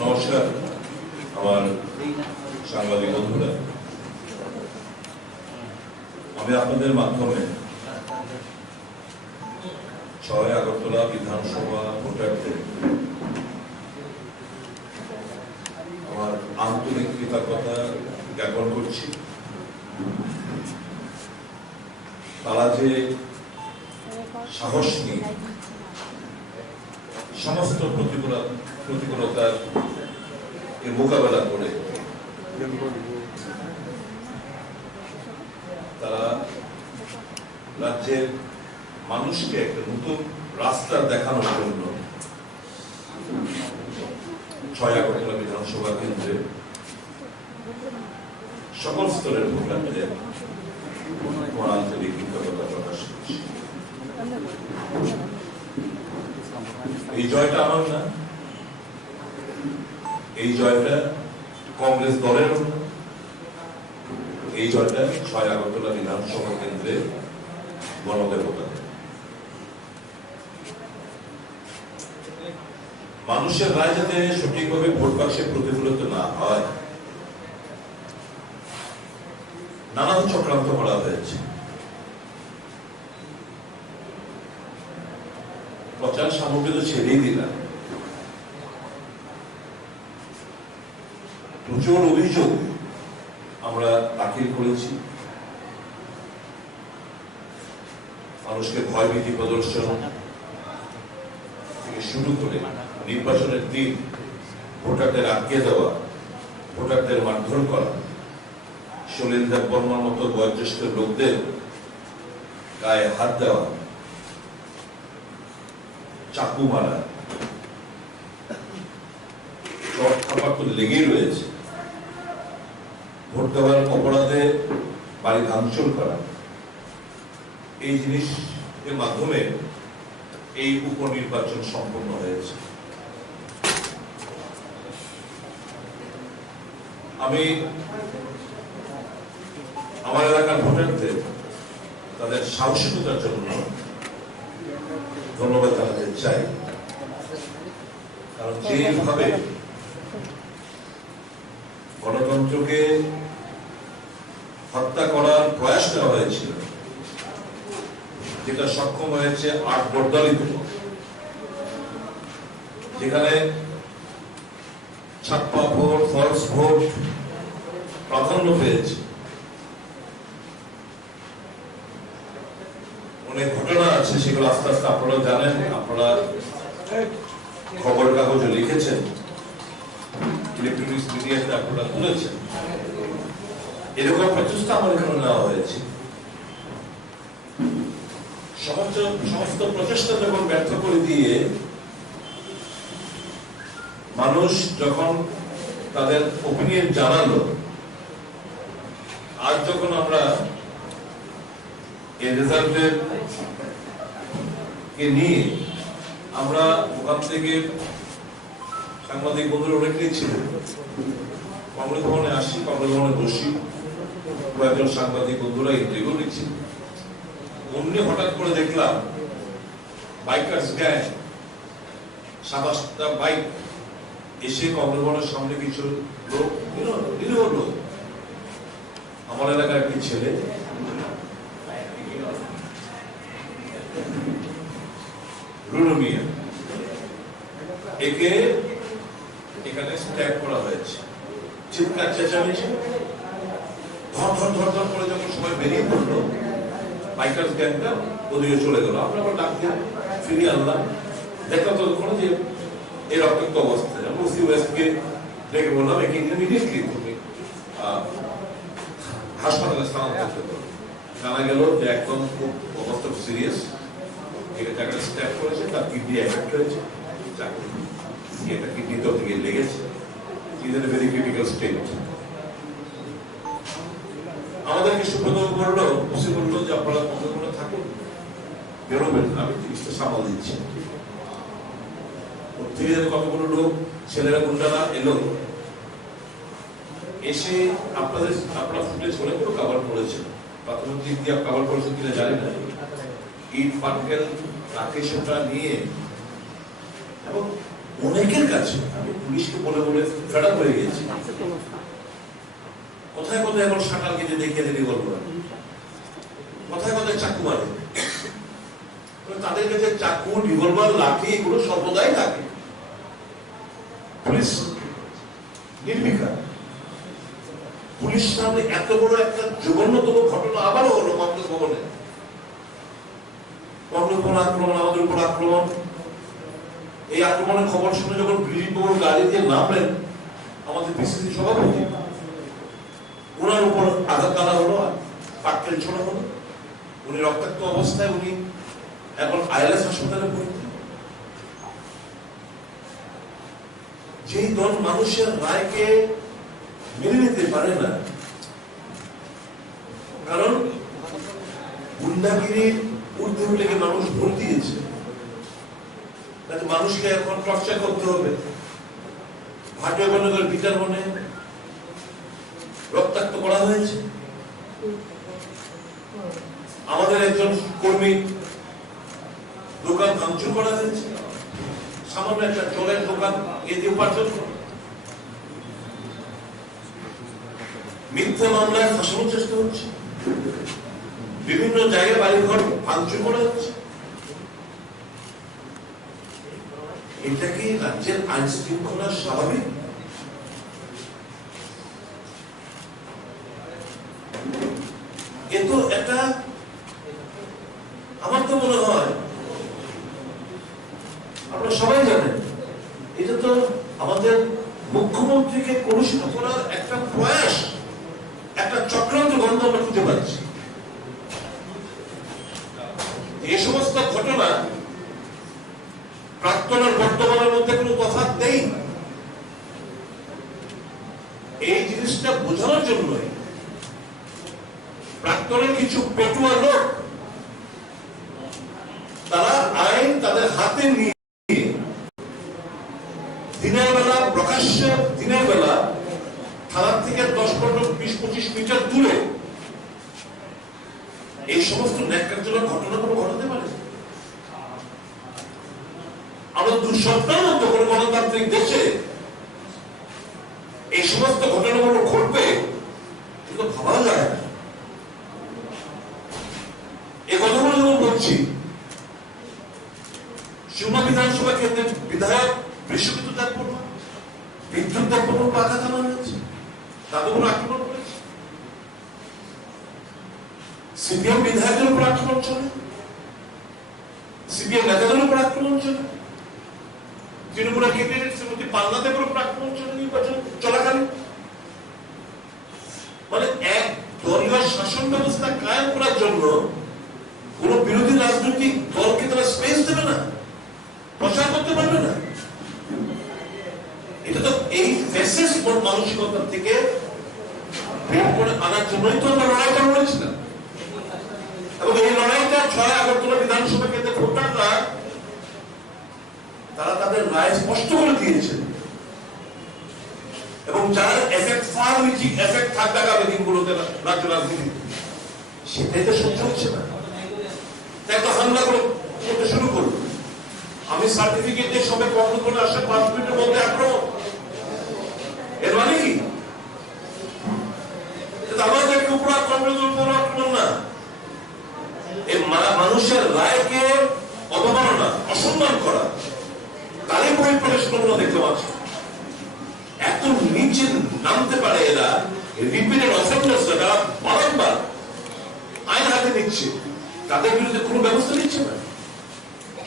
নমস্কার আমার সাংবাদিক বন্ধুরা, আমি আপনাদের মাধ্যমে 6 আগরতলা বিধানসভা ভোটারদের আমার আন্তরিক কৃতজ্ঞতা জ্ঞাপন করছি। তারা যে সাহস নিয়ে সমস্ত প্রতিকূলতার মোকাবেলা করে তারা রাজ্যের মানুষকে একটা নতুন রাস্তা দেখানোর জন্য 6 আগরতলা বিধানসভা কেন্দ্রে সকল স্তরের ভোটারদের আন্তরিক কৃতজ্ঞতা প্রকাশ করছি। এই জয়টা আমার না, এই জয়টা কংগ্রেস দলেরও না, এই জয়টা 6 আগরতলা বিধানসভা কেন্দ্রে গণদেবতা। মানুষের রায় যাতে সঠিকভাবে ভোট বাক্সে প্রতিফলিত না হয়, নানান চক্রান্ত করা হয়েছে। প্রচার সামগ্রী তো ছেড়েই দিলাম, প্রচুর অভিযোগ আমরা দাখিল করেছি। মানুষকে ভয়ভীতি প্রদর্শন থেকে শুরু করে নির্বাচনের দিন ভোটারদের আটকে দেওয়া, ভোটারদের মারধর করা, শৈলেন্দ্র বর্মার মতো বয়োজ্যেষ্ঠ লোকদের গায়ে হাত দেওয়া, চাকু মারা, চট খাবার তো লেগেই রয়েছে। ভোট দেওয়ার অপরাধে বাড়ি ভাঙচুর করা, এই জিনিসের মাধ্যমে এই উপনির্বাচন সম্পন্ন হয়েছে। আমি আমার এলাকার ভোটারদের তাদের সাহসিকতার জন্য ধন্যবাদ জানাতে চাই, কারণ যেভাবে গণতন্ত্রকে হত্যা করার প্রয়াস করা হয়েছিল, যেটা সক্ষম হয়েছে 8 বর্দালিত, যেখানে ছাপ্পা ভোট, ফলস ভোট প্রাধান্য পেয়েছে। অনেক ঘটনা আছে, সেগুলো আস্তে আস্তে আপনারা জানেন, আপনারা খবর কাগজে লিখেছেন, ইলেকট্রনিক্স মিডিয়াতে আপনারা তুলেছেন। এরকম প্রচেষ্টা আমার এখানে নেওয়া হয়েছে। সমস্ত প্রচেষ্টা যখন ব্যর্থ করে দিয়ে মানুষ যখন তাদের ওপিনিয়ন জানালো, আজ যখন আমরা এই রেজাল্টের কে নিয়ে আমরা ওখান থেকে সাংবাদিক বন্ধুরা অনেকেই ছিল, কংগ্রেস ভবনে আসি, কংগ্রেস ভবনে বসি, কয়েকজন সাংবাদিক বন্ধুরা ইন্টারভিউ নিচ্ছিল। অমনি হঠাৎ করে দেখলাম বাইকার্স গ্যাং 27টা বাইক এসে কংগ্রেস ভবনের সামনে কিছু লোক, নিরীহ লোক, আমার এলাকার একটি ছেলে রুনু মিয়া, একে এখানে স্ট্যাক করা হয়েছে। চিৎকার চেঁচামেচি, ধর ধর ধর ধর করে যখন সবাই বেরিয়ে পড়লো, বাইকার্স গ্যাংটা ওদিকে চলে গেল। আমরা আবার ডাক দিয়ে ফিরিয়ে আনলাম, দেখলাম ততক্ষণে যে এই রক্তাক্ত অবস্থায়। আমরা ওসি ওয়েস্টকে ডেকে বললাম, একে ইমিডিয়েটলি তুমি হাসপাতালে স্থানান্তরিত করো। জানা গেল যে একদম খুব অবস্থা সিরিয়াস, এটা স্ট্যাপ করেছে, তার কিডনি এফেক্ট হয়েছে, এটা কিডনিতেও থেকে লেগেছে। Is in a very critical state. আমাদেরকে সুব্রত বললো, ওসি বললো যে আপনারা কতগুলো থাকুন, বেরোবেন, আমি জিনিসটা সামাল দিচ্ছি। ওর থেকে কতগুলো লোক ছেলেরা গুন্ডারা এলো, এসে আপনারা ফুটেজ অনেকগুলো কভার করেছেন, প্রাথমিক দিক দিয়ে কভার করেছেন কিনা জানি না, ইট পাটকেল রাখে সেটা নিয়ে, এবং অনেকের কাছে আমি পুলিশকে বলে বলে ফেড আপ হয়ে গেছি, কোথায় কোথায় এখন শাটাল কেটে দেখিয়ে দিলি বলবো, কোথায় কোথায় চাকু মারে, তাদের কাছে চাকু, রিভলভার, লাঠি এগুলো সর্বদাই থাকে। পুলিশ নির্বিকার। পুলিশ সামনে এত বড় একটা জঘন্যতম ঘটনা আবারও হলো কংগ্রেস ভবনে। কংগ্রেস ভবন আক্রমণ, আমাদের উপর আক্রমণ। এই আক্রমণের খবর শুনে যখন ব্রিজিং বাবুর গাড়ি দিয়ে নামলেন আমাদের পিসিসি সভাপতি, ওনার উপর আঘাত করা হলো, পাটকেল ছোড়া হলো, উনি রক্তাক্ত অবস্থায়, উনি এখন আইএলএস হাসপাতালে ভর্তি। যেই দল মানুষের রায়কে মেনে নিতে পারে না, কারণ গুন্ডাগিরির ঊর্ধ্বে উঠে মানুষ ভোট দিয়েছে, মানুষকে এখন টর্চার করতে হবে। ভাটিয়াগঞ্জের বিচার বনে রক্তাক্ত করা হয়েছে, আমাদের একজন কর্মী দোকান ভাঙচুর করা হয়েছে, সামান্য একটা জলের দোকান এ দিয়ে উপার্জন করে, মিথ্যা মামলায় ফাঁসানোর চেষ্টা হচ্ছে, বিভিন্ন জায়গায় বাড়িঘর ভাঙচুর করা হচ্ছে। এটা কি রাজ্যের আইন শৃঙ্খলা স্বাভাবিক? এ তো একটা, আমার তো মনে হয়, আপনারা সবাই জানেন, এটা তো আমাদের মুখ্যমন্ত্রীকে কলুষিত করার একটা প্রয়াস, একটা চক্রান্ত গন্ধ আমরা খুঁজে পাচ্ছি। এই সমস্ত ঘটনা প্রাক্তন আর বর্তমানের মধ্যে কোনো তফাৎ নেই। এই জিনিসটা বোঝানোর জন্যই প্রাক্তনের কিছু পেটুয়া লোক, তারা আইন তাদের হাতে নিয়ে দিনের বেলা, প্রকাশ্য দিনের বেলা থানার থেকে 10-15-20-25 মিটার দূরে এই সমস্ত ন্যাক্কারজনক ঘটনাগুলো ঘটাতে পারে। আমরা দুঃস্বপ্নের মতো কোনো গণতান্ত্রিক দেশে এই সমস্ত ঘটনাগুলো ঘটবে কিন্তু ভাবা যায় না। এই কথাগুলো যখন বলছি, শিবনা বিধানসভা কেন্দ্রের বিধায়ক বিশ্বজিৎ দেববর্মা, বিদ্যুৎ দেববর্মা আঘাত আনা হয়েছে, তাদের উপর আক্রমণ করেছে, সিপিএম বিধায়কের উপর আক্রমণ চলে, সিপিএম নেতাদের উপর আক্রমণ চলে, তৃণমূলের ক্যান্ডিডেট শ্রীমতী পান্না দেবের উপর আক্রমণ চলে নির্বাচন চলাকালীন। মানে এক দলীয় শাসন ব্যবস্থা কায়েম করার জন্য কোন বিরোধী রাজনৈতিক দলকে তারা স্পেস দেবে না, প্রচার করতে পারবে না। এটা তো এই ফেসেস মানসিকতা থেকে বের করে আনার জন্যই তো আমরা লড়াইটা লড়েছিলাম। এবং এই লড়াইটা 6 আগরতলা বিধানসভা কেন্দ্রের ভোটাররা তারা তাদের রায় স্পষ্ট করে দিয়েছেন, এবং যার এফেক্ট, ফার রিচিং এফেক্ট থাকবে আগামী দিনগুলোতে রাজ্য রাজনীতি, সেটাই তো সহ্য হচ্ছে না। তাই তো হামলা করতে শুরু করলো। আমি সার্টিফিকেট দিয়ে সবাই কখন করে আসে 5 মিনিটের মধ্যে আক্রমণ। এর মানে কি আমাদের উপর আক্রমণ না, এই মানুষের রায়কে অবমাননা, অসম্মান করা, তারই পরিপ্রেক্ষিতে আমরা দেখতে পাচ্ছি। এত নিচে নামতে পারে এরা, রিপিটেড অফেন্ডার্স, যারা বারংবার আইন হাতে নিচ্ছে, তাদের বিরুদ্ধে কোনো ব্যবস্থা নিচ্ছে না।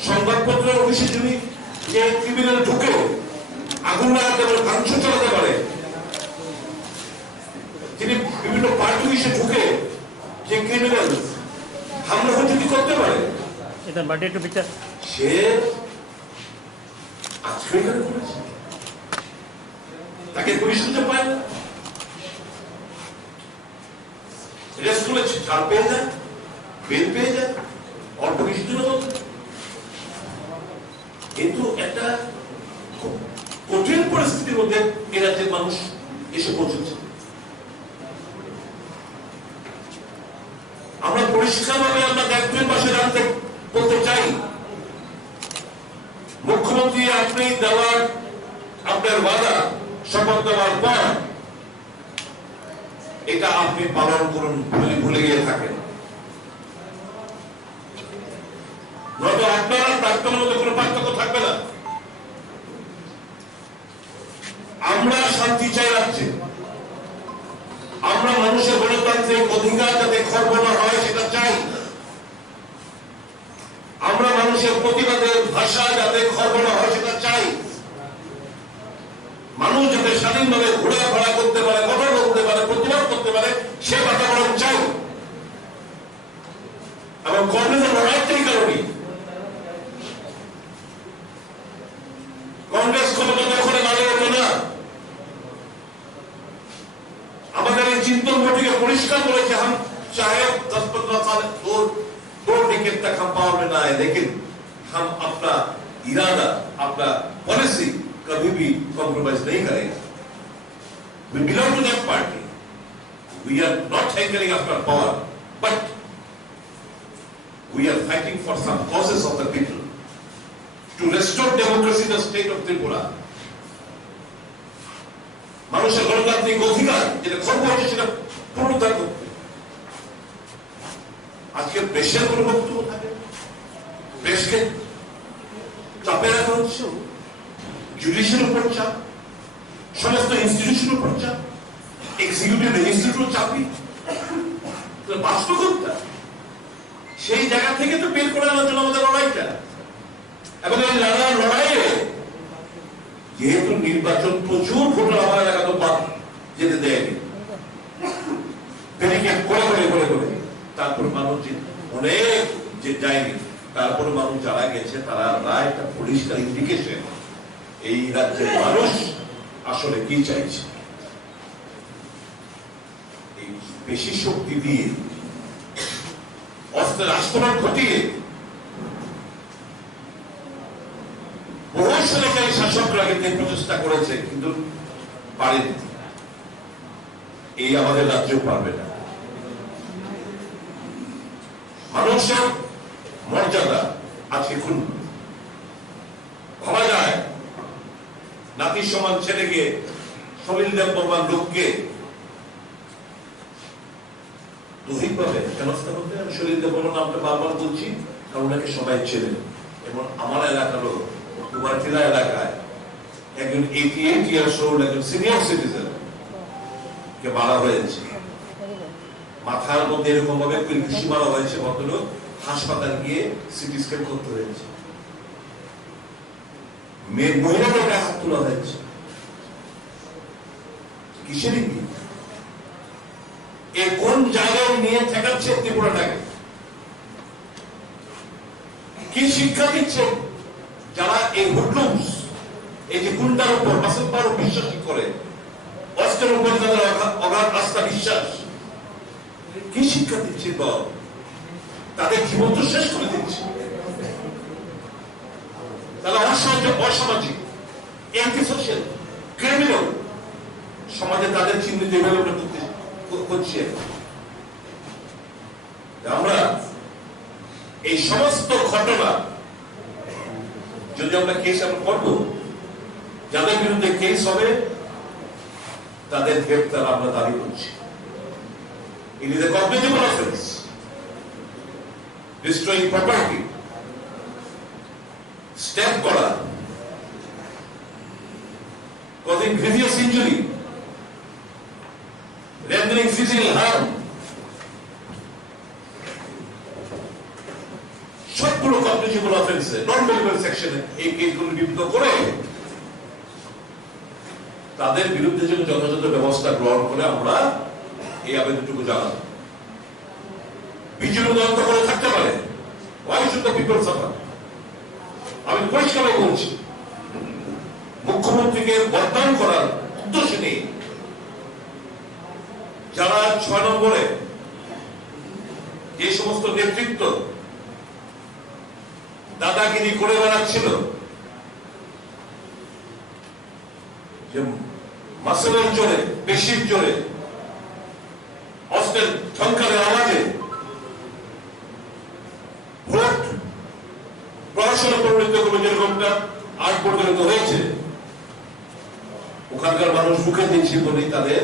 সংবাদপত্রের অফিসে যিনি যে ক্রিমিনাল ঢুকে আগুন লাগাতে পারে, ভাঙচুর চালাতে পারে, যিনি বিভিন্ন পার্টি অফিসে ঢুকে যে ক্রিমিনাল হামলা হুমকি করতে পারে, সে আজকে করেছে, তাকে পুলিশ খুঁজে পায় না, রেস্ট করেছে, ছাড় পেয়ে যায়, বেল পেয়ে যায় অল্প কিছুদিনের মধ্যে। কিন্তু একটা কঠিন পরিস্থিতির মধ্যে এ রাজ্যের মানুষ এসে পৌঁছেছে। আমরা পরিষ্কারভাবে আমরা দায়িত্বের পাশে জানতে বলতে চাই, মুখ্যমন্ত্রী আপনি দেওয়ার আপনার ওয়াদা শপথ দেওয়ার পর এটা আপনি পালন করুন, ভুলে গিয়ে থাকেন। নয়তো আপনার প্রাক্তনের মধ্যে কোনো পার্থক্য থাকবে না। আমরা শান্তি চাই রাজ্যে, আমরা মানুষের গণতান্ত্রিক অধিকার যাতে খর্ব না হয় সেটা চাই, আমরা মানুষের প্রতিবাদের ভাষা যাতে খর্ব না হয় সেটা চাই, মানুষ যাতে স্বাধীনভাবে ঘোরাফেরা করতে পারে, কথা বলতে পারে, প্রতিবাদ করতে পারে সে বাতাবরণ চাই। এবং কংগ্রেসের লড়াইটাই কারণে কংগ্রেস ক্ষমতা দখলে না যাবে না। আমাদের এই চিন্তন ঘটিকে পরিষ্কার করেছে, हम चाहे 10-15 साल दो डिकेट तक हम पावर में ना आए, लेकिन हम अपना इरादा, अपना पॉलिसी कभी भी कॉम्प्रोमाइज नहीं करेंगे। We belong to that party. We are not hankering after power, but we are fighting for some causes of the people to restore democracy in the state of Tripura. মানুষের গণতান্ত্রিক অধিকার যেটা খর্ব হচ্ছে সেটা পুনরুদ্ধার করতে। আজকে প্রেসের কোনো বক্তব্য থাকে, প্রেসকে চাপে রাখা হচ্ছে, জুডিশিয়াল উপর চাপ, সমস্ত ইনস্টিটিউশন উপর চাপ, এক্সিকিউটিভ লেজিসলেটিভ চাপই বাস্তবতা। সেই জায়গা থেকে তো বের করে আনার জন্য আমাদের লড়াইটা। এবং এই লড়াইয়ে যেহেতু নির্বাচন প্রচুর ভোটার আমার এলাকা তো বাদ যেতে দেয়নি, ব্যারিকেড করে তারপর মানুষ অনেক যে যায়নি, তারপরে মানুষ যারা গেছে তারা একটা পরিষ্কার ইন্ডিকেশন এই রাজ্যের মানুষ আসলে কি চাইছে। এই বেশি শক্তি দিয়ে অস্ত্রের আস্তরণ ঘটিয়ে বহু সরকারি শাসকরা কিন্তু প্রচেষ্টা করেছে, কিন্তু পারেনি। এই আমাদের রাজ্য পারবে না। মানুষের মর্যাদা আজকে খুন ভাবা যায়। নাতির সমান ছেলেকে, সলিল দেব বর্মার লোককে দৈহিকভাবে হেনস্থা করতে। আমি সলিল দেব বর্মার নামটা বারবার বলছি কারণ ওনাকে সবাই ছেলে। এবং আমার এলাকারও কুমারটিলা এলাকায় একজন 88 ইয়ার্স ওল্ড একজন সিনিয়র সিটিজেন কে মারা হয়েছে, মাথার মধ্যে এরকম ভাবে ঘুষি মারা হয়েছে, ভদ্রলোক হাসপাতাল গিয়ে সিটি স্ক্যান করতে হয়েছে, মহিলাদের গায়ে হাত তোলা হয়েছে। কিসেরই কি এ কোন জায়গায় নিয়ে ঠেকাচ্ছে ত্রিপুরাটাকে? কি শিক্ষা দিচ্ছে যারা এই হুডলুমস, এই যে গুন্ডার উপর বাসের বিশ্বাস করে, অস্ত্রের উপর যাদের অগাধ আস্থা বিশ্বাস, কি শিক্ষা দিচ্ছে? তাদের জীবন তো শেষ করে দিচ্ছে। তারা অসামাজিক, অ্যান্টি সোশ্যাল, ক্রিমিনাল সমাজে তাদের চিহ্নিত করছে। আমরা এই সমস্ত ঘটনা যদি আমরা কেস করবো, যাদের বিরুদ্ধে কেস হবে তাদের গ্রেপ্তার আমরা দাবি করছি। It is a cognizable offense. Destroying property, step করা, causing grievous injury, rendering physical harm, সবগুলো কগনিজেবল অফেন্সে নন ক্রিমিনাল সেকশনে এই কেসগুলো বিবৃত করে তাদের বিরুদ্ধে যেন যথাযথ ব্যবস্থা গ্রহণ করে আমরা এই আবেদনটুকু জানাবো। বিজেপি তদন্ত করে থাকতে পারে, why should the people suffer? আমি পরিষ্কার বলছি, মুখ্যমন্ত্রীকে বদনাম করার উদ্দেশ্য নেই। যারা 6 নম্বরে যে সমস্ত নেতৃত্ব দাদাগিরি করে বেড়াচ্ছিল, যে মাসেলের জোরে, পেশির জোরে, অস্ত্রের ঝংকারের আওয়াজে ভোট আদর্শে পরিণত করবে, যেরকমটা আজ পর্যন্ত হয়েছে। ওখানকার মানুষ মুখে দিচ্ছি বলেই তাদের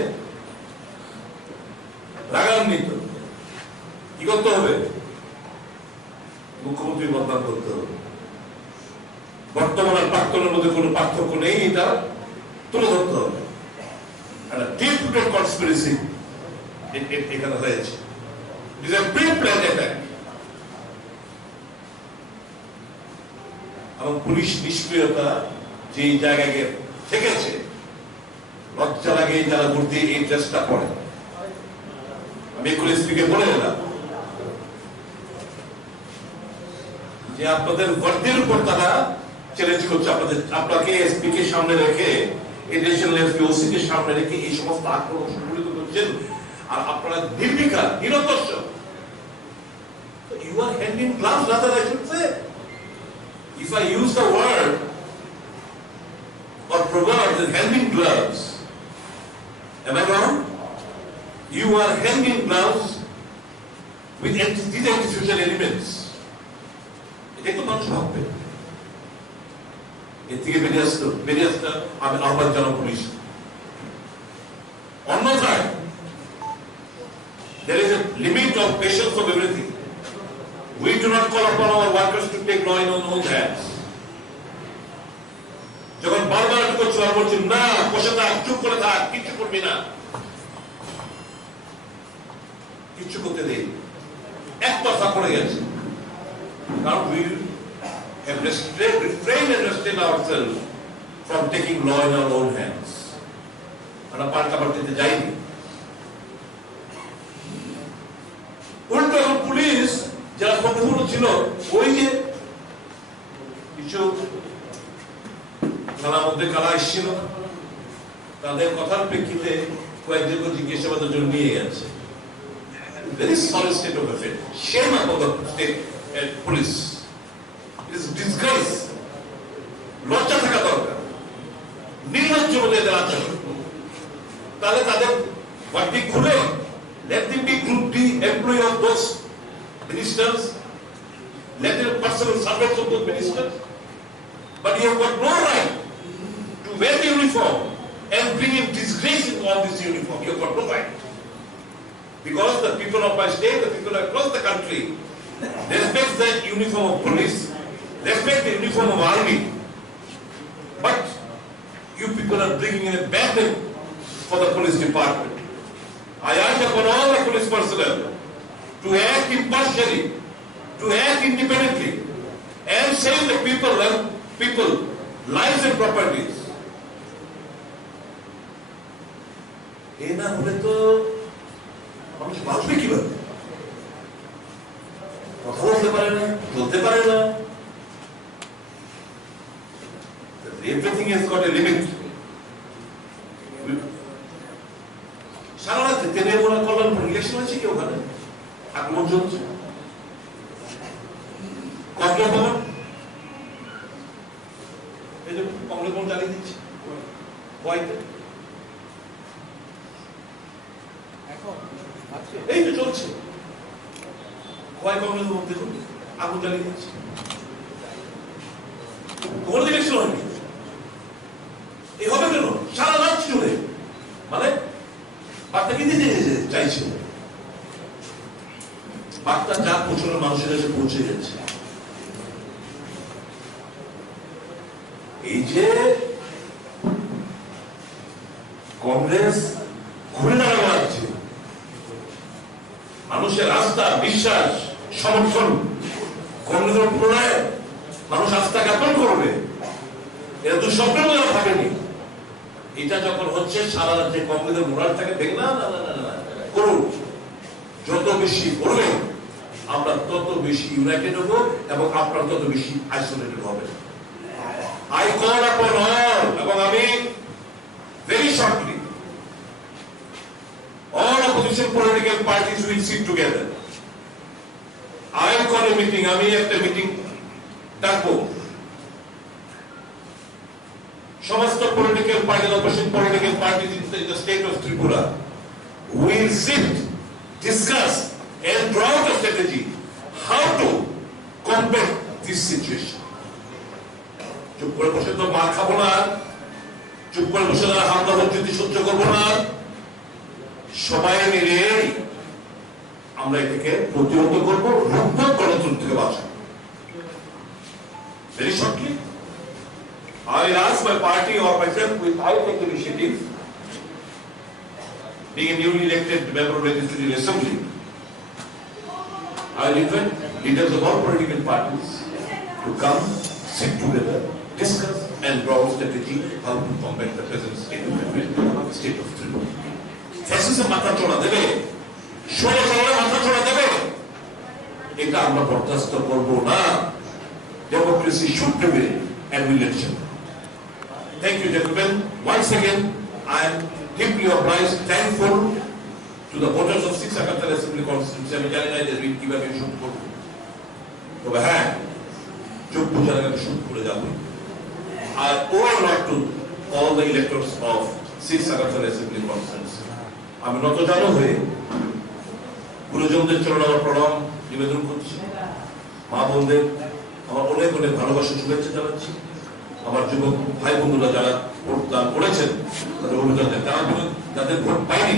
রাগান্বিত। কি করতে হবে? মুখ্যমন্ত্রী বদনাম করতে হবে। বর্তমান আর প্রাক্তনের মধ্যে কোনো পার্থক্য নেই, এটা তুলে ধরতে হবে। একটা ডিপ রুটেড কনস্পিরেসি এখানে হয়েছে। It is a pre-planned attack. এবং পুলিশ নিষ্ক্রিয়তা যে জায়গায় থেকেছে, লজ্জা লাগে যারা ভর্তি এই ড্রেসটা পড়ে। আমি পুলিশকে বলে এলাম যে আপনাদের বর্দির উপর তারা চ্যালেঞ্জ করছে, আপনাকে এসপি কে সামনে রেখে, এডিশনাল এসপি ওসি কে সামনে রেখে এই সমস্ত আক্রমণ সংঘটিত করছেন, আর আপনারা নির্বিকার নিরন্তর। You are hand in gloves, rather I should say. If I use the word or proverb, hand in gloves, am I wrong? You are hand in gloves with these antisocial elements. এটাই তো মানুষ ভাববে। এর থেকে বেরিয়ে আসতে আমি আহ্বান জানাবো পুলিশ। অন্যথায় there is a limit of patience of everything. We do not call upon our workers to take law in our own hands. যখন বারবার করছি আর বলছি না, বসে থাক, চুপ করে থাক, কিছু করবি না, কিছু করতে দেই, এক কথা পড়ে গেছে। কারণ we have refrained and restrained ourselves from taking law in our own hands. আমরা পাল্টাপাল্টিতে যাইনি। উল্টো এখন পুলিশ যারা সম্পূর্ণ ছিল, ওই যে কিছু থানার মধ্যে কারা এসেছিল, তাদের কথার প্রেক্ষিতে কয়েকজনকে জিজ্ঞাসাবাদের জন্য নিয়ে গেছে। Very solid state of affairs. Shame upon the state police. It is disgrace. লজ্জা থাকা দরকার। নির্লজ্জ বলে এদের আচরণ। তাহলে তাদের বাড়তি খুলে let them be group D employee of those ministers, let them personal servants of those ministers, but you have got no right to wear the uniform and bring in disgrace in all this uniform. You have got no right. Because the people of my state, the people across the country, respect the uniform of police, respect the uniform of army. But you people are bringing in a bad name for the police department. I urge upon all the police personnel to act impartially, to act independently, and save the people lives and properties. এই না হলে তো মানুষ বাঁচবে কিভাবে? কথা বলতে পারে না, চলতে পারে না। Everything has got a limit. সারা রাত তেলে ওরা কল্যাণপুর ইলেকশন আছে কি ওখানে? আক্রমণ চলছে। কংগ্রেস ভবন এই যে কংগ্রেস ভবন চালিয়ে দিচ্ছে ভয়তে। এই তো চলছে ভয়। কংগ্রেস ভবন দেখুন আগুন জ্বালিয়ে দিচ্ছে। কোনো ইলেকশন হয়নি, এই হবে কেন? সারা রাত জুড়ে মানে বার্তা কি দিতে চাইছে? বার্তা 4 বছরের মানুষের কাছে পৌঁছে গেছে। এই যে কংগ্রেস ঘুরে দাঁড়াচ্ছে, মানুষের আস্থা, বিশ্বাস, সমর্থন কংগ্রেসের প্রণয়, মানুষ আস্থা জ্ঞাপন করবে, এরা দুঃস্বপ্নের মধ্যে থাকেনি। এটা যখন হচ্ছে সারা রাজ্যে কংগ্রেসের মোরালটাকে দেখে না না না না করুন। যত বেশি করবেন আমরা তত বেশি ইউনাইটেড হবো এবং আপনারা তত বেশি আইসোলেটেড হবেন। I call upon all, এবং আমি very shortly all opposition political parties will sit together. I will call a meeting. আমি একটা মিটিং ডাকবো। সমস্ত political party, opposition political parties in the state of Tripura will sit, discuss and draw out a strategy how to combat this situation. করে বসে তো মার খাবো না, চুপ করে বসে হামলা হচ্ছে সহ্য করবো না। সবাই মিলে আমরা এটাকে প্রতিহত করবো, রূপক গণতন্ত্র থেকে বাঁচাবো। Very shortly, I will ask my party or myself, with I take initiative, being a newly elected member of the Legislative Assembly, I will invite leaders of all political parties to come, sit together, discuss and draw a strategy how to combat the present state of threat. Fascism মাথা চড়া দেবে, স্বৈরাচারের মাথা চড়া দেবে, এটা আমরা বরদাস্ত করব না। Democracy should prevail and will ensure. Thank you, gentlemen. Once again, I am deeply obliged, thankful to the voters of 6 Agartala Assembly Constituency. আমি জানি না যে কিভাবে শুট করব, তবে হ্যাঁ চোখ বোঝার আগে শুট করে যাবো। I owe a lot to all the electors of 6 Agartala Assembly Constituency. আমি নতজানু হয়ে গুরুজনদের চরণে আমার প্রণাম নিবেদন করছি। মা বোনদের আমার অনেক অনেক ভালোবাসা শুভেচ্ছা জানাচ্ছি। আমার যুবক ভাই বন্ধুরা যারা ভোটদান করেছেন তাদের অভিযোগের যাদের ভোট পাইনি,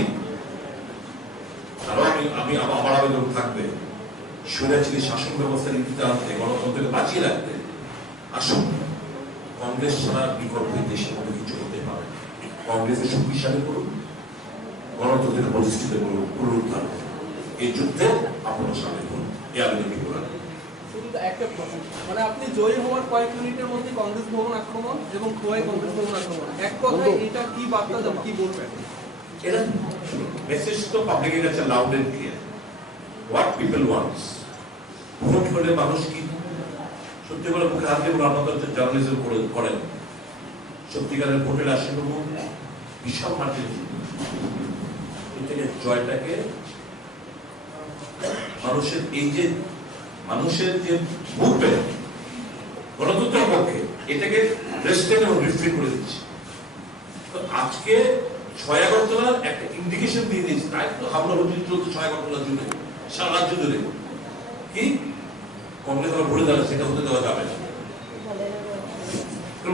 আরো আমি আমার আবেদন থাকবে স্বৈরাচারী শাসন ব্যবস্থার ইতিতে আনতে, গণতন্ত্রকে বাঁচিয়ে রাখতে আসুন। কংগ্রেস ছাড়া বিকল্প দেশের মধ্যে কিছু হতে পারে। কংগ্রেসের শক্তিশালী করুন, গণতন্ত্রের প্রতিষ্ঠিত করুন, পুনরুদ্ধার করুন। এই যুদ্ধে আপনারা সামিল হন, এই আবেদনটি করেন। একটা প্রশ্ন, মানে আপনি জয়ী হওয়ার কয়েক মিনিটের মধ্যে কংগ্রেস ভবন আক্রমণ এবং খোয়াই কংগ্রেস ভবন আক্রমণ, এক কথায় এটা কি বার্তা দেন, কি বলবেন? এটা মেসেজ তো পাবলিকের কাছে loud and clear. What people wants, vote হলে মানুষ কি সত্যি করে মুখে হাত দিয়ে আপনাদের জার্নালিজম করেন, সত্যিকারের ভোটের আসেন বিশাল মার্জিন থেকে জয়টাকে মানুষের এই যে মানুষের যে মুভমেন্ট গণতন্ত্রের পক্ষে এটাকে রেস্টেন এবং রিফ্রেন করে দিচ্ছে। তো আজকে 6 আগরতলার একটা ইন্ডিকেশন দিয়ে দিয়েছে, তাই তো হামলা হচ্ছে চলছে 6 আগরতলা জুড়ে, সারা রাজ্য জুড়ে। কি কংগ্রেস আবার ভরে দাঁড়াচ্ছে, সেটা হতে দেওয়া যাবে না।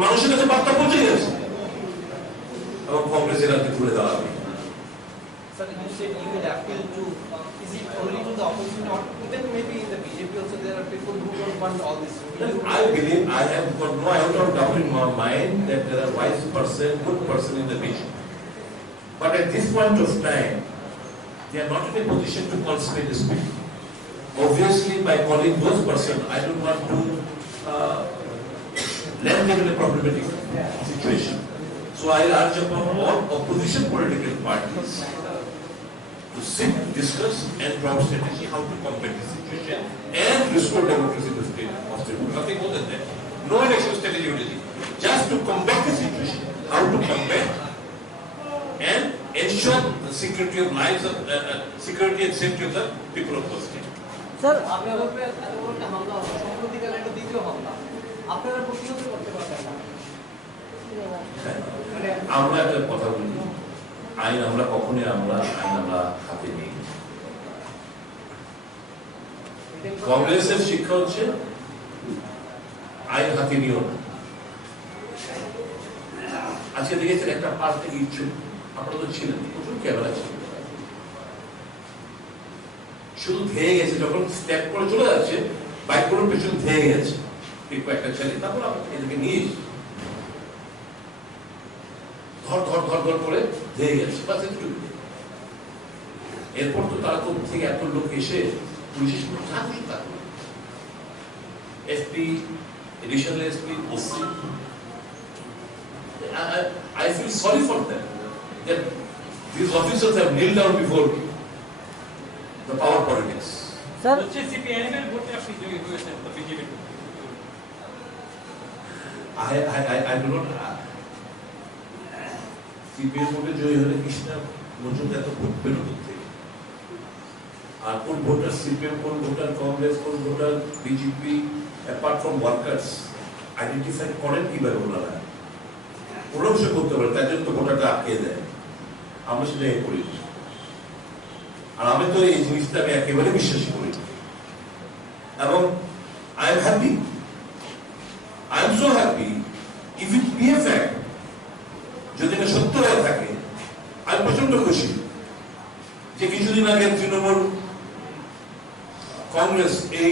মানুষের কাছে বার্তা পৌঁছে গেছে এবং কংগ্রেসের রাজ্যে ঘুরে দাঁড়াবে। Sir, you said you will appeal to, is it only to the opposition or even maybe in the BJP also there are people who don't want all this? I believe, I have got no iota of doubt in my mind that there are wise person, good person in the BJP. But at this point of time, they are not in a position to call spade a spade. Obviously, by calling those person, I don't want to land them in a problematic situation. So I urge upon all opposition political parties to sit, discuss and draw strategy how to combat the situation and restore democracy to the state of state. Nothing more than that. No election strategy only. Just to combat the situation, how to combat and ensure the security of lives of security and safety of the people of the state. Sir, আপনারা উপরে এত বড় একটা হামলা হলো, সম্প্রতিকালে একটা দ্বিতীয় হামলা, আপনারা প্রতিহত করতে পারবেন না? আমরা একটা কথা বলি, আইন আমরা কখনোই আইন আমরা হাতে নিই। কংগ্রেসের শিক্ষা হচ্ছে আইন হাতে নিও না। আজকে দেখেছেন একটা পার্টি ইচ্ছুক, আপনারা তো ছিলেন, প্রচুর ক্যামেরা ছিল, শুধু ধেয়ে গেছে, যখন স্টেপ করে চলে যাচ্ছে বাইক করে পেছনে ধেয়ে গেছে একটা ছেলে, তারপর এদেরকে নিয়ে ধর ধর ধর ধর করে ধেয়ে গেছে। এরপর তো তারা তো থেকে এত লোক এসে পুলিশের সঙ্গে যা খুশি তা করে, SP, additional SP, OC, I feel sorry for them that these officers have kneeled down before the power politics. Sir, CPIM এর ভোটে আপনি জয়ী হয়েছেন তো BJP. I do not. CPIM ভোটে জয়ী হলে কৃষ্ণা মজুমদার এত ভোট পেল থেকে, আর কোন ভোটার CPIM, কোন ভোটার কংগ্রেস, কোন voter BJP, apart from workers identify করেন কিভাবে ওনারা? ওরাও সে করতে পারে, তার জন্য তো ভোটারটা আটকে দেয়। আমরা সেটা করি, আর আমি তো এই জিনিসটা আমি একেবারে বিশ্বাস করি। এবং I am happy, I am so happy যে কিছুদিন আগে তৃণমূল কংগ্রেস এই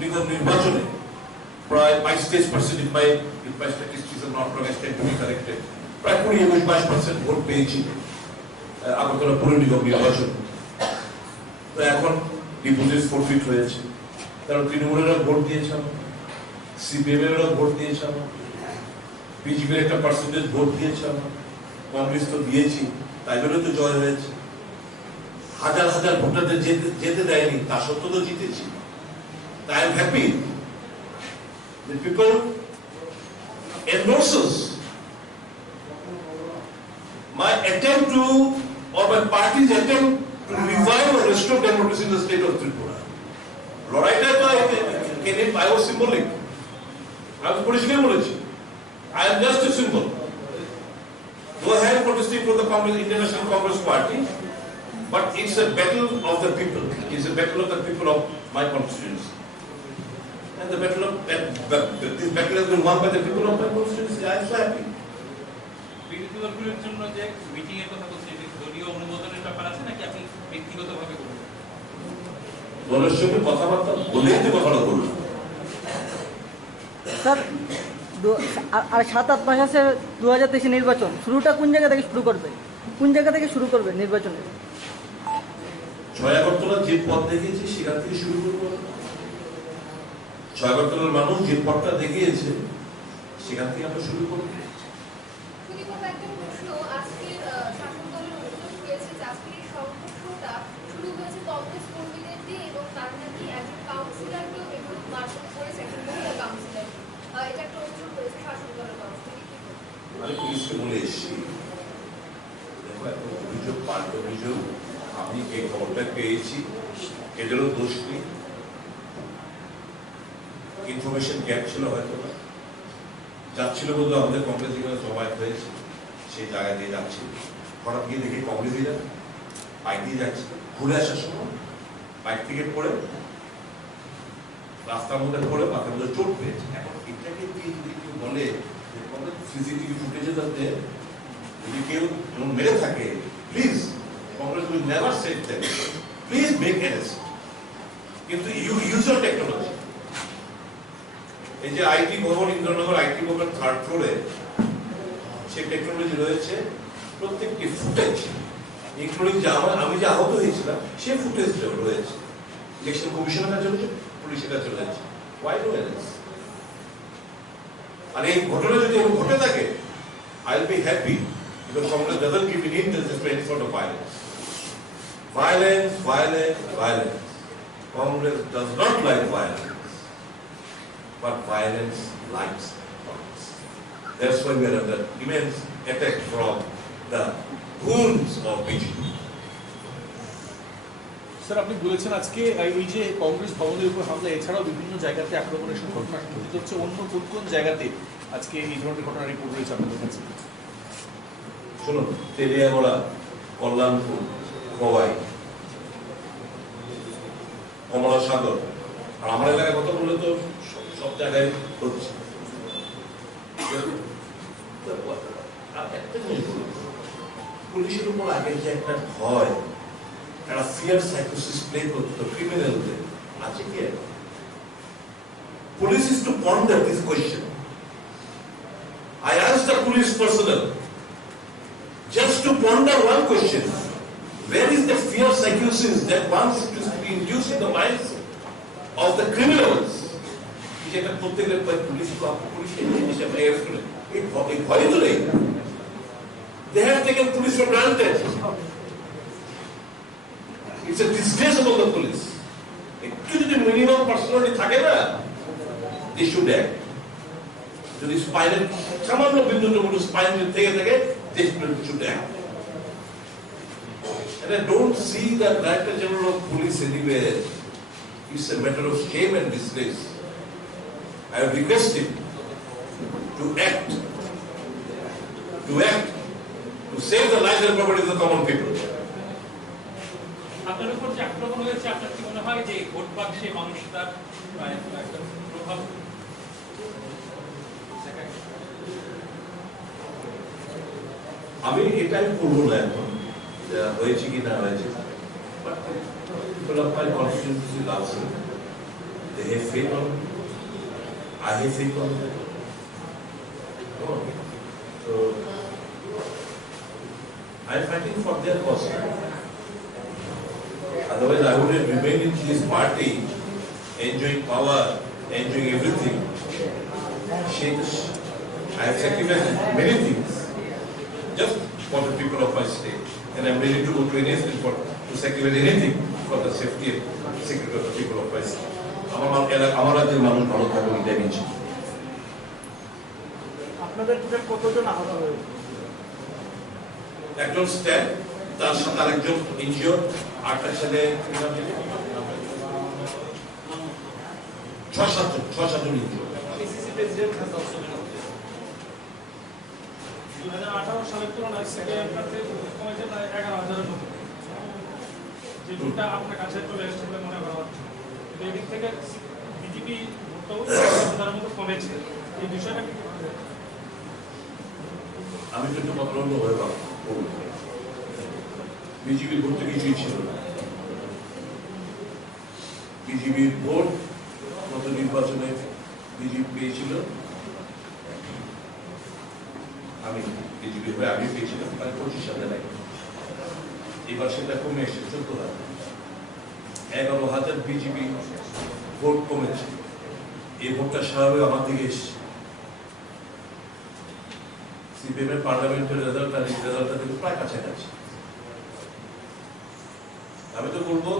নিগম নির্বাচনে প্রায় 22% in my statistics are not wrong state to be corrected, প্রায় 20-22% ভোট পেয়েছি আগরতলা পুর নিগম নির্বাচন। তো এখন ডিপোজিট ফোরফিট হয়েছে, কারণ তৃণমূলেরা ভোট দিয়েছে, সিপিএম এরও ভোট দিয়েছে, বিজেপির একটা পার্সেন্টেজ ভোট দিয়েছে, কংগ্রেস তো দিয়েছি, তাই জন্য তো জয় হয়েছে। হাজার হাজার ভোটারদের যেতে দেয়নি, তা সত্ত্বেও তো জিতেছি। I am happy that people endorses my attempt to, or my party's attempt to revive or restore democracy in the state of Tripura. লড়াইটা তো I was symbolic. আমি পরিষ্কার বলেছি, I am just a symbol. Though I am protesting for the Congress, International Congress Party, but it's a battle of the people. It's a battle of the people of my constituency. And the battle of this battle has been won by the people of my constituency. I am so happy. বিরোধী দলগুলোর জন্য যে মিটিং এর কথা বলছেন, দলীয় অনুমোদনের ব্যাপার আছে নাকি আপনি ব্যক্তিগতভাবে করবেন? দলের সঙ্গে কথাবার্তা বলেই তো কথাটা বললাম। স্যার আর 7-8 মাস আছে 2023 নির্বাচন, শুরুটা কোন জায়গা থেকে শুরু করবে? কোন জায়গা থেকে শুরু করবে নির্বাচনের? 6 আগরতলা যে পথ দেখিয়েছে সেখান থেকে শুরু করবো। 6 আগরতলার মানুষ যে পথটা দেখিয়েছে সেখান থেকে আমরা শুরু করবো। আমি পুলিশকে বলে এসেছি, দেখো এত অভিযোগ, পাল্টা অভিযোগ, আমি এই খবরটা পেয়েছি, এদেরও দোষ নেই, ইনফরমেশন গ্যাপ ছিল হয়তো না, যাচ্ছিল বলতে আমাদের কংগ্রেস যেখানে জমায়েত হয়েছে সেই জায়গা দিয়ে যাচ্ছিল, হঠাৎ গিয়ে দেখি কংগ্রেসীরা বাইক দিয়ে যাচ্ছে, ঘুরে আসার সময় বাইক থেকে পড়ে রাস্তার মধ্যে পড়ে মাথার মধ্যে চোট পেয়েছে। এখন এটাকে যদি কেউ বলে সিসিটিভি ফুটেজে যাতে যদি কেউ মেরে থাকে, প্লিজ Congress will never said that, please make arrest, কিন্তু ইউ ইউজ ইউর টেকনোলজি। এই যে আইটি ভবন, ইন্দ্রনগর আইটি ভবন 3rd ফ্লোরে সেই টেকনোলজি রয়েছে, প্রত্যেকটি ফুটেজ ইনক্লুডিং যে আমি যে আহত হয়েছিলাম সেই ফুটেজ রয়েছে, ইলেকশন কমিশনের কাছে রয়েছে, পুলিশের কাছে রয়েছে। Y no arrest? আর এই ঘটনা যদি ঘটে থাকে, I will be happy because Congress doesn't give in to any sort of violence. Violence, violence, violence. Congress does not like violence, but violence likes Congress. That's why we are under immense attack from the goons of BJP. Sir, আপনি বলেছেন আজকে এই যে কংগ্রেস ভবনের উপর হামলা, এছাড়াও বিভিন্ন জায়গাতে আক্রমণের ঘটনা ঘটিত হচ্ছে, অন্য কোন কোন জায়গাতে আজকে এই ধরনের ঘটনার রিপোর্ট রয়েছে আপনাদের কাছে? শুনুন, তেলিয়াগড়া, কল্যাণপুর, খোয়াই, কমলা সাগর, আর আমার এলাকায় কথা বললে তো সব জায়গায় হচ্ছে। একটা জিনিস বলুন, পুলিশের উপর আগে যে একটা ভয়, একটা ফিয়ার সাইকোসিস প্লে করতো ক্রিমিনালদের, আছে কি? Police is to ponder this question. I asked the police personnel just to ponder one question: where is the fear psychosis that once is to be induced in the minds of the criminals? যেটা প্রত্যেকের পুলিশ ভয় তো নেই, they have taken police for granted. It's a disgrace about the police. একটু যদি minimum personality থাকে না, they should act. যদি স্পাইনের সামান্য বিন্দুটুকু স্পাইন থেকে থাকে, they should act. And I don't see the Director General of Police anywhere. It's a matter of shame and disgrace. I would request him to act, to save the lives and property of the common people. আপনার উপর যে আক্রমণ হয়েছে, আপনার কি মনে হয় যে ভোট বাক্সে মানুষ তার একটা প্রভাব? আমি এটাই করবো না এখন হয়েছে কি না হয়েছে, But people of my constituency loves me. They have faith on me. I have faith on them. So I am fighting for their cause. Otherwise, I wouldn't remain in this party, enjoying power, enjoying everything. I have sacrificed many things just for the people of my state, and I am ready to go to anything to sacrifice anything for the safety and security of the people of my state. আমার রাজ্যের মানুষ ভালো থাকবে এটাই নিচ্ছি। আপনাদের টোটাল কতজন আহত হয়েছে? একজন স্ট্যাব, তার সাথে আরেকজন ইনজিওর, 8টা ছেলে 6-7জন injure. PCC president has also been 2018 সালের তুলনায় সিপিআইএমটাতে কমেছে প্রায় 11,000-এর মতো, যেটা আপনার কাছে চলে এসেছে বলে মনে করা হচ্ছে। এই দিক থেকে বিজেপি ভোটটাও 10,000-এর মতো কমেছে, এই বিষয়টা কি? আমি কিন্তু মতলব হয়ে পাবো, বিজেপির ভোট তো কিছুই ছিল না। বিজেপির ভোট গত নির্বাচনে বিজেপি পেয়েছিল, আমি বিজেপি হয়ে আমি পেয়েছিলাম প্রায় 25,000। এবার সেটা কমে এসে 14,000। 11,000 বিজেপি ভোট কমেছে। এই ভোটটা স্বাভাবিক আমার দিকে এসছে। সিপিএমের পার্লামেন্টের রেজাল্টটা কিন্তু প্রায় কাছাকাছি। আমি তো বলবো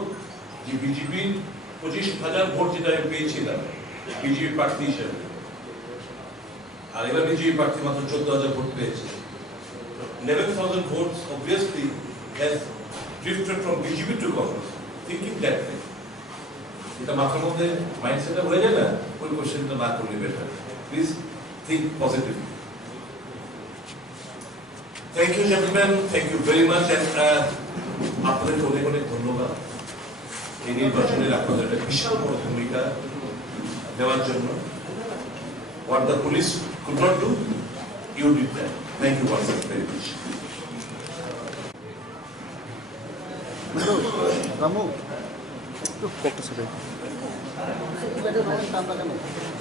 যে বিজেপির 25,000 ভোট যেটা আমি পেয়েছিলাম বিজেপি প্রার্থী হিসেবে, আর এবার বিজেপি প্রার্থী মাত্র 14,000 ভোট পেয়েছে। 11,000 votes obviously has drifted from BJP to Congress. Thinking that way. এটা মাথার মধ্যে মাইন্ডসেটটা হয়ে যায় না, ওই কোশ্চেনটা না করলে better. Please think positively. Thank you gentleman, thank you very much, and আপনাদেরকে অনেক অনেক ধন্যবাদ এই নির্বাচনের আপনাদের একটা বিশাল বড় ভূমিকা দেওয়ার জন্য। What the police could not do, you did that. Thank you once again very much.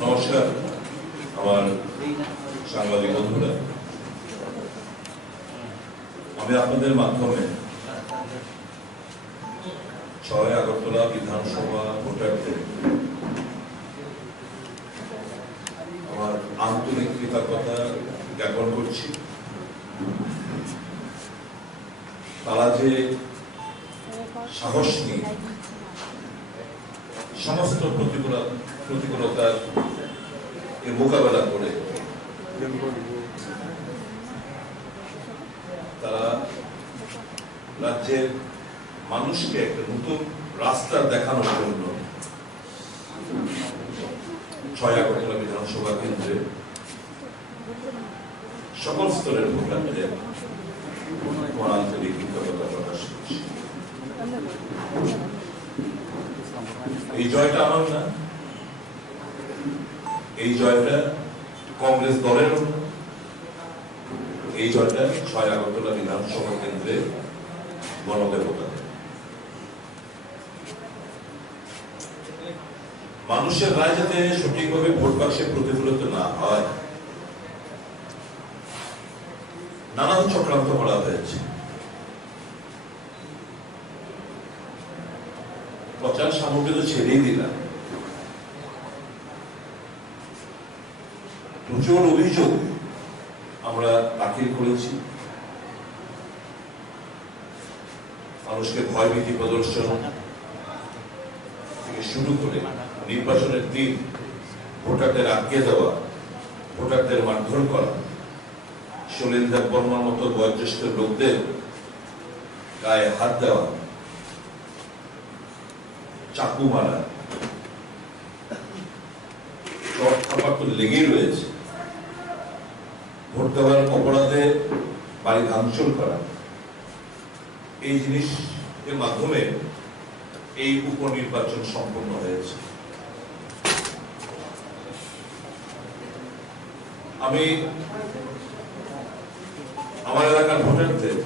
নমস্কার আমার সাংবাদিক বন্ধুরা, আমি আপনাদের মাধ্যমে 6 আগরতলা বিধানসভা ভোটারদের আমার আন্তরিক কৃতজ্ঞতা জ্ঞাপন করছি। তারা যে সাহস নিয়ে সমস্ত প্রতিকূলতার মোকাবেলা করে তারা রাজ্যের মানুষকে একটা নতুন রাস্তা দেখানোর জন্য 6 আগরতলা বিধানসভা কেন্দ্রে সকল স্তরের ভোটারদের আন্তরিক কৃতজ্ঞতা প্রকাশ করছি। এই জয়টা আমার না, এই জয়টা কংগ্রেস দলেরও না, এই জয়টা 6 আগরতলা বিধানসভা কেন্দ্রে গণদেবতাদের। মানুষের রায় যাতে সঠিকভাবে ভোট বাক্সে প্রতিফলিত না হয়, নানান চক্রান্ত করা হয়েছে। প্রচার সামগ্রী তো ছেড়েই দিলাম, প্রচুর অভিযোগ আমরা দাখিল করেছি। মানুষকে ভয়ভীতি প্রদর্শন থেকে শুরু করে নির্বাচনের দিন ভোটারদের আটকে দেওয়া, ভোটারদের মারধর করা, শৈলেন্দ্র বর্মার মতো বয়োজ্যেষ্ঠ লোকদের গায়ে হাত দেওয়া, চাকু মারা, চট খাবার তো লেগেই রয়েছে। ভোট দেওয়ার অপরাধে বাড়ি ভাঙচুর করা, এই জিনিসের মাধ্যমে এই উপনির্বাচন সম্পন্ন হয়েছে। আমি আমার এলাকার ভোটারদের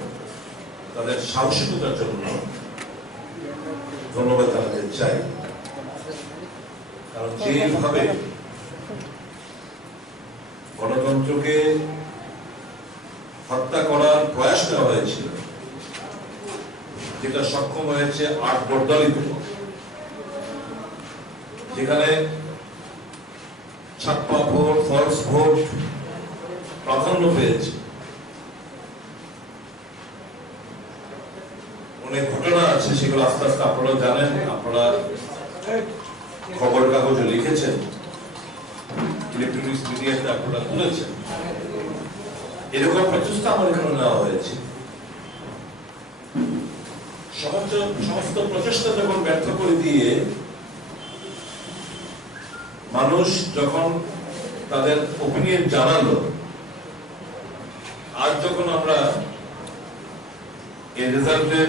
তাদের সাহসিকতার জন্য ধন্যবাদ জানাতে চাই, কারণ যেভাবে গণতন্ত্রকে হত্যা করার প্রয়াস নেওয়া হয়েছিল, যেটা সক্ষম হয়েছে 8 বর্দলিতে, যেখানে ছাপ্পা ভোট, ফলস ভোট প্রাধান্য পেয়েছে। অনেক ঘটনা আছে, সেগুলো আস্তে আস্তে আপনারা জানেন, আপনারা খবর কাগজে লিখেছেন, ইলেকট্রনিক্স মিডিয়াতে আপনারা তুলেছেন। এরকম প্রচেষ্টা আমার এখানে নেওয়া হয়েছে। সমস্ত প্রচেষ্টা যখন ব্যর্থ করে দিয়ে মানুষ যখন তাদের ওপিনিয়ন জানালো, আজ যখন আমরা এই রেজাল্টের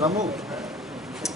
রামু